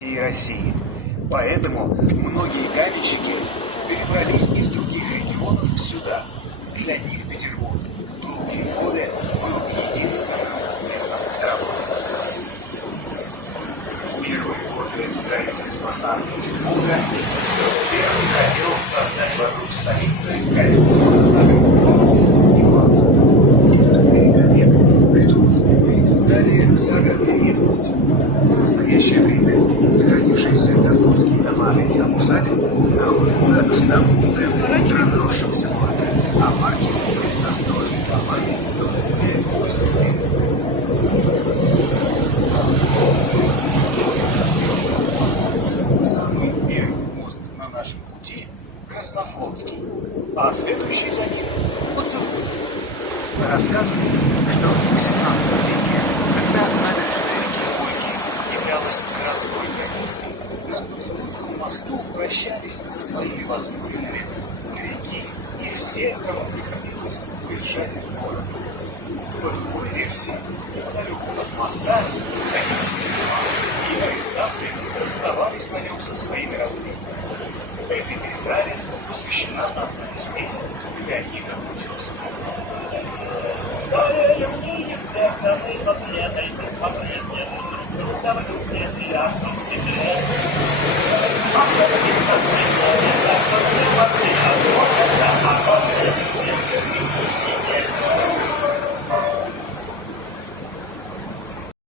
и России. Поэтому многие каменщики перебрались из других регионов сюда. Для них Петербург долгие годы был единственным местом работы. В первые годы строительства Санкт-Петербурга первый хотел создать вокруг столицы кольцо загородных домов и плацов. Перекрепленные придумки стали загородной местностью. В настоящее время сохранившиеся господские дома этих усадеб находятся в самом центре разросшегося города, а парки были застроены домами более поздними. Самый первый мост на нашем пути – Краснофлотский, а следующий за ним – Поцелуй. Рассказывают, что в XVII веке, когда набережная реки Прогулки являлась городской границей, на Поцелуйском мосту прощались со своими возлюбленными моряки и все, кому приходилось уезжать из города. По другой версии, неподалеку от моста находилась тюрьма, и арестанты расставались на нем со своими родными. Этой переправе посвящена одна из песен Леонида Утесова. Горе люди, всех даны победой, победной друг друга в душе приятном тепле.